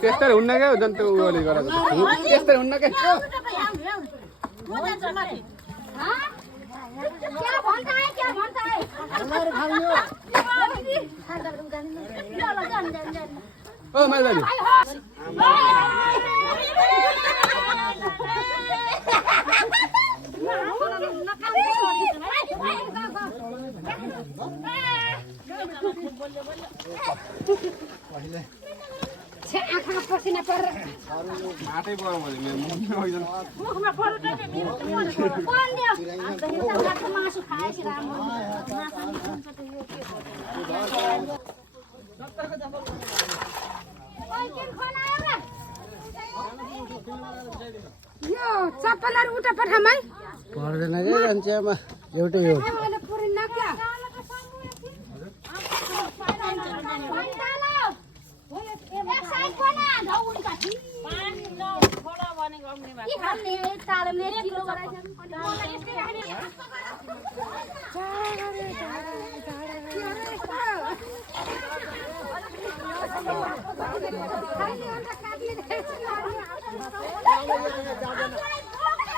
त्यस्तै हुन्न क्या जन्तु उयोले गरेर त्यस्तै हुन्न क्या ओ माइबानी आँखामा पसिना परेर माटै गरम भयो मुखमा परेर मासु खाएछ यो चप्पलहरु उता पठामै पर्दैन के जान्छमा एउटै हो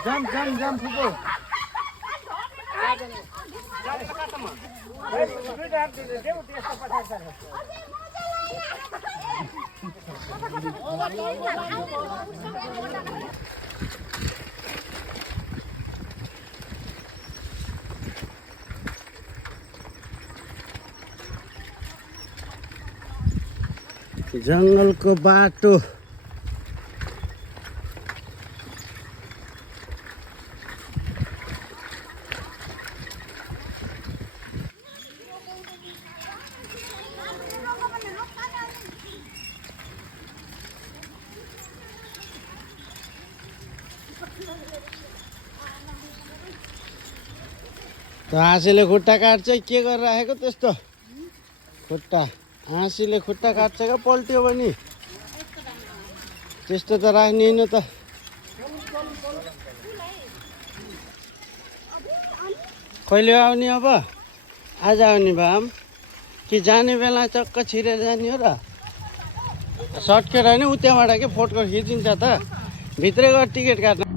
जाम जाम जाम फुको जङ्गलको बाटो हाँसीले खुट्टा काट्छ के गरेर राखेको त्यस्तो खुट्टा हाँसीले खुट्टा काट्छ क्या पल्ट्यो भने त्यस्तो त राख्ने होइन त कहिले आउने अब आज आउने भाम कि जाने बेला चक्क छिरेर जाने हो र सर्टकट होइन उ त्यहाँबाट के फोटो खिचिन्छ त भित्रै गएर टिकट काट्नु